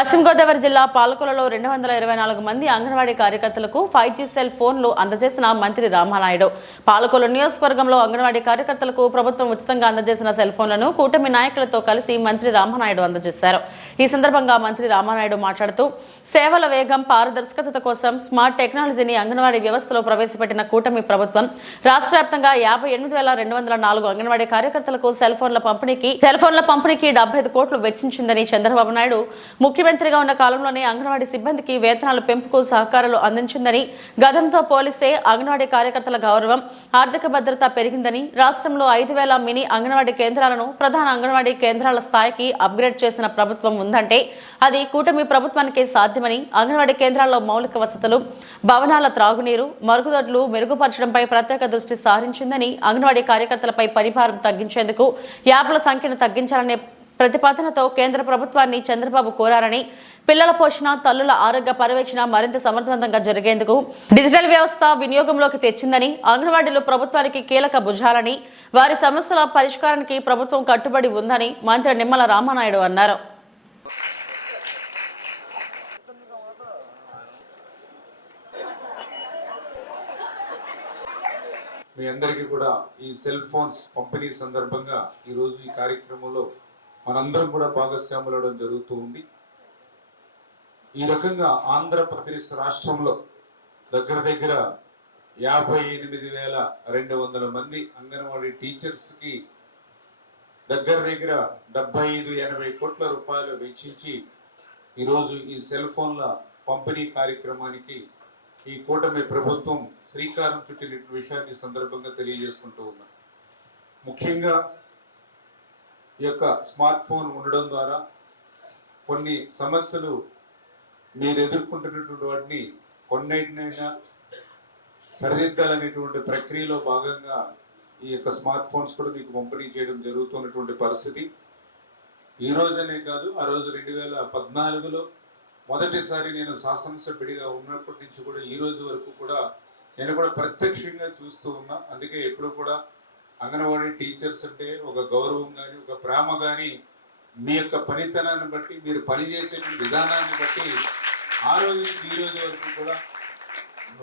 పశ్చిమ గోదావరి జిల్లా పాలకొల్లులో 224 మంది అంగన్వాడీ కార్యకర్తలకు 5G సెల్ ఫోన్లు అందజేసిన మంత్రి రామానాయుడు. పాలకొల్లు నియోజకవర్గంలో అంగన్వాడీ కార్యకర్తలకు ప్రభుత్వం ఉచితంగా అందజేసిన సెల్ ఫోన్లను కూటమి నాయకులతో కలిసి మంత్రి రామానాయుడు అందజేశారు. ఈ సందర్భంగా మంత్రి రామానాయుడు మాట్లాడుతూ సేవల వేగం, పారదర్శకత కోసం స్మార్ట్ టెక్నాలజీని అంగన్వాడీ వ్యవస్థలో ప్రవేశపెట్టిన కూటమి ప్రభుత్వం రాష్ట్ర వ్యాప్తంగా 58,204 అంగన్వాడీ కార్యకర్తలకు సెల్ ఫోన్ల పంపిణీకి 75 కోట్లు వెచ్చించిందని చంద్రబాబు నాయుడు ముఖ్యమంత్రిగా ఉన్న కాలంలోనే అంగన్వాడీ సిబ్బందికి వేతనాల పెంపుకు సహకారాలు అందించిందని, గతంతో పోలిస్తే అంగన్వాడీ కార్యకర్తల గౌరవం, ఆర్థిక భద్రత పెరిగిందని, రాష్ట్రంలో 5,000 మినీ అంగన్వాడీ కేంద్రాలను ప్రధాన అంగన్వాడీ కేంద్రాల స్థాయికి అప్గ్రేడ్ చేసిన ప్రభుత్వం ఉందంటే అది కూటమి ప్రభుత్వానికే సాధ్యమని, అంగన్వాడీ కేంద్రాల్లో మౌలిక వసతులు, భవనాల త్రాగునీరు, మరుగుదొడ్లు మెరుగుపరచడంపై ప్రత్యేక దృష్టి సారించిందని, అంగన్వాడీ కార్యకర్తలపై పనిభారం తగ్గించేందుకు యాప్ల సంఖ్యను తగ్గించాలనే ప్రతిపాదనతో కేంద్ర ప్రభుత్వాన్ని చంద్రబాబు కోరారని, పిల్లల పోషణ, తల్లుల ఆరోగ్య పర్యవేక్షణ మరింత సమర్థవంతంగా జరిగేందుకు డిజిటల్ వ్యవస్థ వినియోగంలోకి తెచ్చిందని, అంగన్వాడీలు ప్రభుత్వానికి కీలక భుజాలని, వారి సమస్యల పరిష్కారానికి ప్రభుత్వం కట్టుబడి ఉందని మంత్రి నిమ్మల రామానాయుడు అన్నారు. మీ అందరికీ కూడా ఈ సెల్ ఫోన్స్ పంపిణీ సందర్భంగా ఈరోజు ఈ కార్యక్రమంలో మనందరం కూడా భాగస్వాములవడం జరుగుతూ ఉంది. ఈ రకంగా ఆంధ్రప్రదేశ్ రాష్ట్రంలో దగ్గర 58,200 మంది అంగన్వాడీ టీచర్స్కి దగ్గర 75-80 కోట్ల రూపాయలు వెచ్చించి ఈరోజు ఈ సెల్ ఫోన్ల పంపిణీ కార్యక్రమానికి ఈ కూటమి ప్రభుత్వం శ్రీకారం చుట్టిన విషయాన్ని సందర్భంగా తెలియజేసుకుంటూ ఉన్నాం. ముఖ్యంగా ఈ యొక్క స్మార్ట్ ఫోన్ ఉండడం ద్వారా కొన్ని సమస్యలు మీరు ఎదుర్కొంటున్నటువంటి వాటిని కొన్నిటినైనా సరిదిద్దాలనేటువంటి ప్రక్రియలో భాగంగా ఈ యొక్క స్మార్ట్ ఫోన్స్ కూడా మీకు పంపిణీ చేయడం జరుగుతున్నటువంటి పరిస్థితి. ఈ రోజనే కాదు, ఆ రోజు 2014లో మొదటిసారి నేను శాసనసభ్యుడిగా ఉన్నప్పటి నుంచి కూడా ఈ రోజు వరకు కూడా నేను కూడా ప్రత్యక్షంగా చూస్తూ ఉన్నా. అందుకే ఎప్పుడు కూడా అంగన్వాడీ టీచర్స్ అంటే ఒక గౌరవం కానీ, ఒక ప్రేమ కానీ, మీ యొక్క పనితనాన్ని బట్టి, మీరు పనిచేసే విధానాన్ని బట్టి ఆ రోజు నుంచి ఈ రోజు వరకు కూడా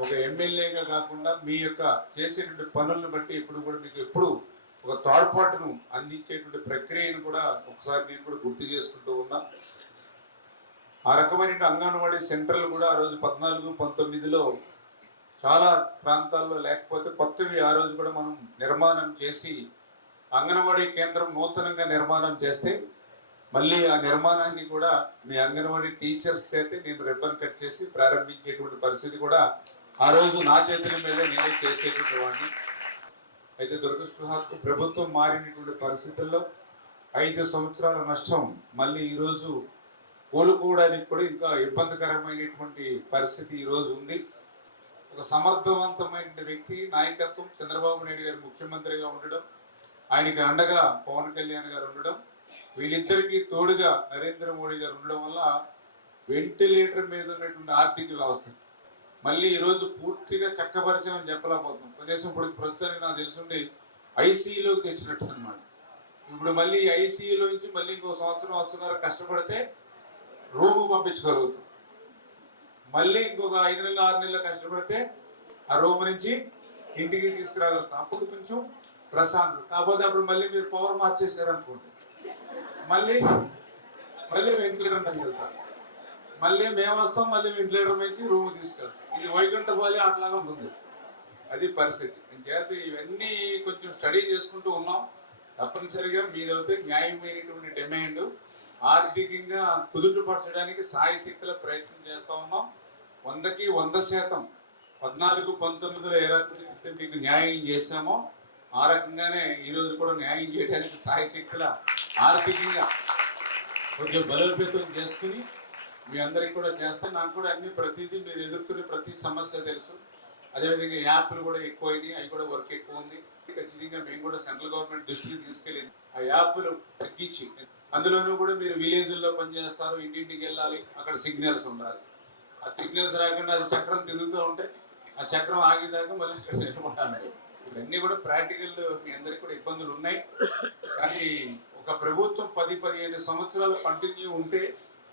ఒక ఎమ్మెల్యేగా కాకుండా మీ యొక్క చేసేటువంటి పనులను బట్టి ఎప్పుడు కూడా మీకు ఎప్పుడు ఒక తోడ్పాటును అందించేటువంటి ప్రక్రియను కూడా ఒకసారి నేను కూడా గుర్తు చేసుకుంటూ ఉన్నా. ఆ రకమైన అంగన్వాడీ సెంటర్లు కూడా ఆ రోజు 14-19లో చాలా ప్రాంతాల్లో లేకపోతే కొత్తవి ఆ రోజు కూడా మనం నిర్మాణం చేసి అంగన్వాడీ కేంద్రం నూతనంగా నిర్మాణం చేస్తే మళ్ళీ ఆ నిర్మాణాన్ని కూడా మీ అంగన్వాడీ టీచర్స్ అయితే నేను రిబ్బన్ కట్ చేసి ప్రారంభించేటువంటి పరిస్థితి కూడా ఆ రోజు నా చేతుల మీద నేనే చేసేటువంటి వాడిని. అయితే దురదృష్టవశాత్తు ప్రభుత్వం మారినటువంటి పరిస్థితుల్లో 5 సంవత్సరాల నష్టం మళ్ళీ ఈరోజు కోలుకోవడానికి కూడా ఇంకా ఇబ్బందికరమైనటువంటి పరిస్థితి ఈరోజు ఉంది. ఒక సమర్థవంతమైన వ్యక్తి నాయకత్వం చంద్రబాబు నాయుడు గారు ముఖ్యమంత్రిగా ఉండడం, ఆయనకి అండగా పవన్ కళ్యాణ్ గారు ఉండడం, వీళ్ళిద్దరికీ తోడుగా నరేంద్ర మోడీ గారు ఉండడం వల్ల వెంటిలేటర్ మీద ఉన్నటువంటి ఆర్థిక వ్యవస్థ మళ్ళీ ఈరోజు పూర్తిగా చక్కపరిచామని చెప్పలేకపోతున్నాం. కనీసం ఇప్పుడు ప్రస్తుతానికి నాకు తెలుసుండి ఐసీయూలోకి తెచ్చినట్టు అనమాట. ఇప్పుడు మళ్ళీ ఐసీయూలో నుంచి మళ్ళీ ఇంకో సంవత్సరం కష్టపడితే రూము పంపించగలుగుతాం. మళ్ళీ ఇంకొక 5 నెలలు 6 నెలలు కష్టపడితే ఆ రూమ్ నుంచి ఇంటికి తీసుకురాగలుగుతాం. అప్పుడు కొంచెం ప్రశాంతం. కాకపోతే అప్పుడు మళ్ళీ మీరు పవర్ మార్చేసారు అనుకోండి, మళ్ళీ వెంటిలేటర్ తగ్గుతారు. మళ్ళీ మేము వస్తాం, మళ్ళీ వెంటిలేటర్ నుంచి రూమ్ తీసుకెళ్తాం. ఇది వైకుంఠపాలి అట్లాగా ఉంటుంది. అది పరిస్థితి. ఇంకేత ఇవన్నీ కొంచెం స్టడీ చేసుకుంటూ ఉన్నాం. తప్పనిసరిగా మీదైతే న్యాయమైనటువంటి డిమాండ్ ఆర్థికంగా కుదుటపరచడానికి సాయశక్తుల ప్రయత్నం చేస్తూ ఉన్నాం. 100కి 100% 14-19లో ఏ రకంగా మీకు న్యాయం చేశామో ఆ రకంగానే ఈరోజు కూడా న్యాయం చేయడానికి సాయశక్తుల ఆర్థికంగా కొంచెం బలోపేతం చేసుకుని మీ అందరికి కూడా చేస్తాం. నాకు కూడా అన్ని ప్రతిదీ మీరు ఎదుర్కొనే ప్రతి సమస్య తెలుసు. అదేవిధంగా యాప్లు కూడా ఎక్కువైనాయి, అవి కూడా వర్క్ ఎక్కువ ఉంది. ఖచ్చితంగా మేము కూడా సెంట్రల్ గవర్నమెంట్ దృష్టికి తీసుకెళ్ళింది. ఆ యాప్లు తగ్గించి అందులోనూ కూడా మీరు విలేజ్ల్లో పనిచేస్తారు, ఇంటింటికి వెళ్ళాలి, అక్కడ సిగ్నల్స్ ఉండాలి. ఆ సిగ్నల్స్ రాకుండా అది చక్రం తిరుగుతూ ఉంటే ఆ చక్రం ఆగేదాకా మళ్ళీ అక్కడ నిలబడాలి. ఇవన్నీ కూడా ప్రాక్టికల్ మీ అందరికి కూడా ఇబ్బందులు ఉన్నాయి. కానీ ఒక ప్రభుత్వం 10-15 సంవత్సరాలు కంటిన్యూ ఉంటే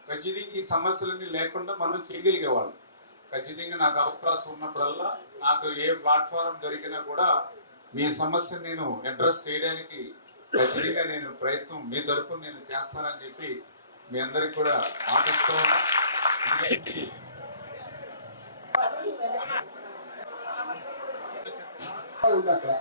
ఖచ్చితంగా ఈ సమస్యలన్నీ లేకుండా మనం చేయగలిగేవాళ్ళం. ఖచ్చితంగా నాకు అవకాశం ఉన్నప్పుడల్లా నాకు ఏ ప్లాట్ఫారం దొరికినా కూడా మీ సమస్యను నేను అడ్రస్ చేయడానికి ఖచ్చితంగా నేను ప్రయత్నం మీ తరపున నేను చేస్తానని చెప్పి మీ అందరికి కూడా ఆశిస్తూ ఉన్నా. ఉంది అక్కడ